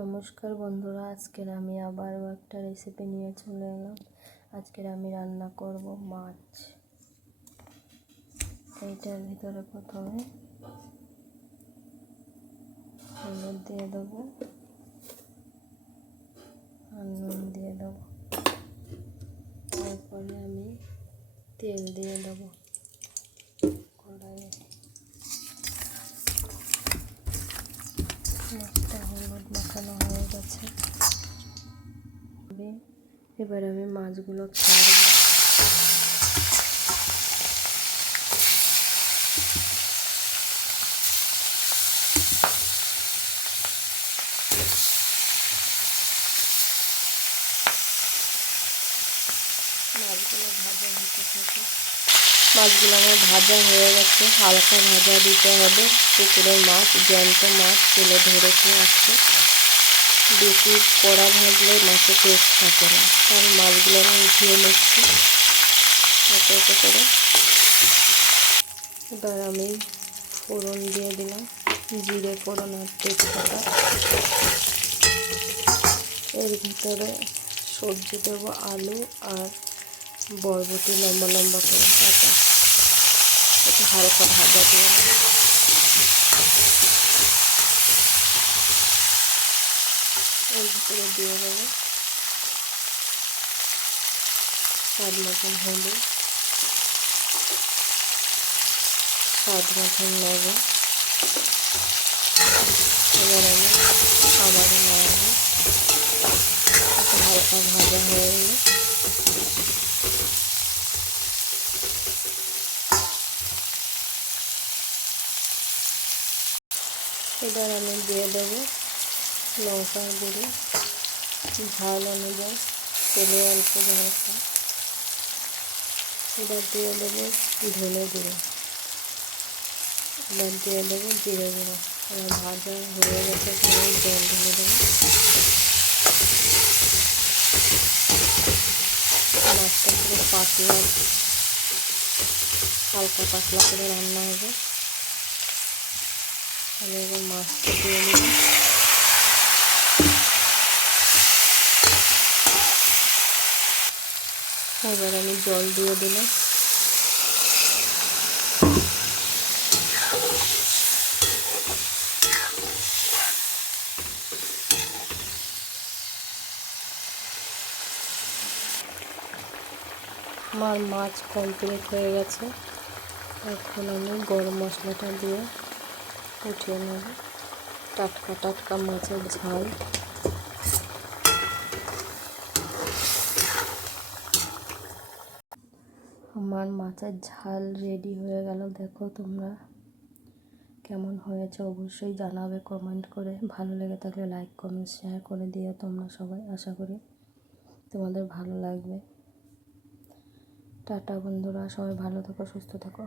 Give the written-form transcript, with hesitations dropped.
নমস্কার বন্ধুরা, আজকের আমি আবারও একটা রেসিপি নিয়ে চলে এলাম। আজকের আমি রান্না করব মাছ। এইটার ভিতরে প্রথমে হলুদ দিয়ে দেবো আর নুন দিয়ে দেবো। তারপরে আমি তেল দিয়ে দেবো কড়াইয়ে। মাছটা হলুদ মাখানো হয়ে গেছে। এবার আমি মাছগুলো ছাড়বো। মাছগুলো ভাজা হতে থাকে। মাছগুলো আমার ভাজা হয়ে গেছে, হালকা ভাজা দিতে হবে। পুকুরের মাছ, জ্যান্ত মাছ তুলে ধরেছি আজকে। বেশি কড়া ভাজলে মাছের টেস্ট থাকে না। কারণ মাছগুলো আমি উঠিয়ে নিচ্ছি একে একে করে। এবার আমি ফোড়ন দিয়ে দিলাম, জিরে ফোড়ন আর তেজপাতা। এর ভিতরে সবজি দেবো আলু আর বরবটি লম্বা লম্বা করে কাটা। এটা হালকা ভাজা দিয়ে এর ভিতরে দিয়ে দেবো স্বাদ মতন হলুদ, স্বাদ মতন লবণ। এবার আমি আবারও নাড়বো। হালকা ভাজা হয়ে গেলে এবার আমি দিয়ে দেবো লঙ্কার গুঁড়ো, ঝাল অনুযায়ী, তেলে অল্প ঝাল খাই। এবার দিয়ে দেবো ধনে গুঁড়ো, এবার দিয়ে দেবো জিরে গুঁড়ো। এবার ভাজা হয়ে গেছে, জল ঢেলে দেবো। মাছটা পুরো পাতলা, হালকা পাতলা করে রান্না হবে। আমি এবার মাছটা দিয়ে দিলাম। এবার আমি জল দিয়ে দিলাম। আমার মাছ কমপ্লিট হয়ে গেছে। এখন আমি গরম মশলাটা দিয়ে উঠিয়ে নেব। টাটকা টাটকা মাছের ঝাল। আমার মাছের ঝাল রেডি হয়ে গেল। দেখো তোমরা কেমন হয়েছে অবশ্যই জানাবে কমেন্ট করে। ভালো লেগে থাকলে লাইক কমেন্ট শেয়ার করে দিও তোমরা সবাই। আশা করি তোমাদের ভালো লাগবে। টাটা বন্ধুরা, সবাই ভালো থেকো, সুস্থ থেকো।